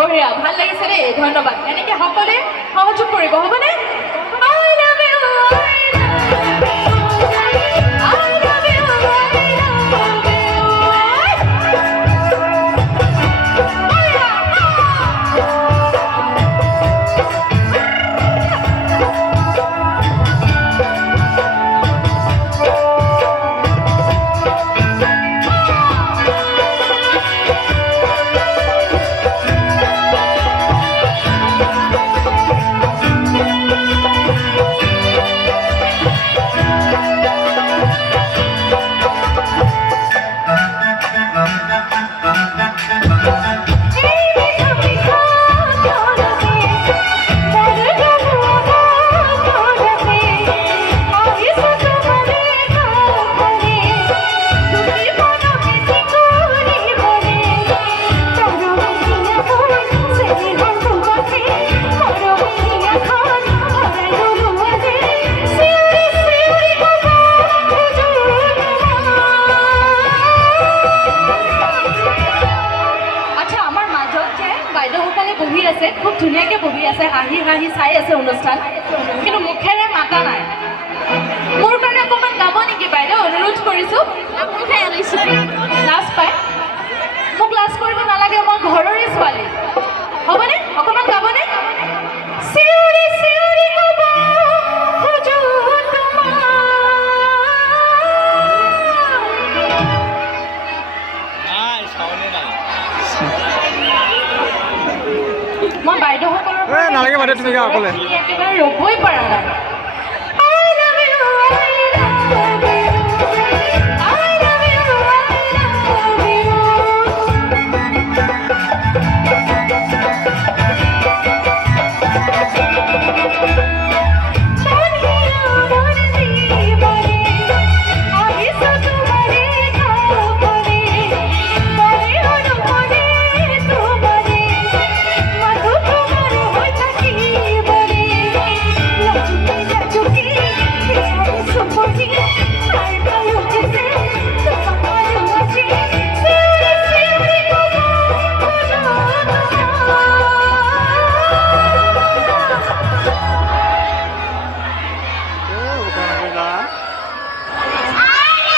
বঢ়িয়া, ভাল লাগিছে দেই, ধন্যবাদ। এনেকে সকলোৱে সহযোগ কৰিব, হ'বনে? বহি আছে, খুব ধুনীয়াকৈ বহি আছে, হাঁহি হাঁহি চাই আছে অনুষ্ঠান, কিন্তু মুখেৰে মাতা নাই। মোৰ কাৰণে অকণমান গাব নেকি বাইদেউ, অনুৰোধ কৰিছোঁ। লাজ পায়, মোক লাজ কৰিব নালাগে, মই ঘৰৰে ছোৱালী, হ'বনে? অকণমান গাবনে? চিঞৰি চিঞৰি ক'ব খোজো মই বাইদেউসকলৰ পৰা নালাগে বাইদেউ, তুমি গা অকলে একেবাৰে ৰ'বই পৰা নাই।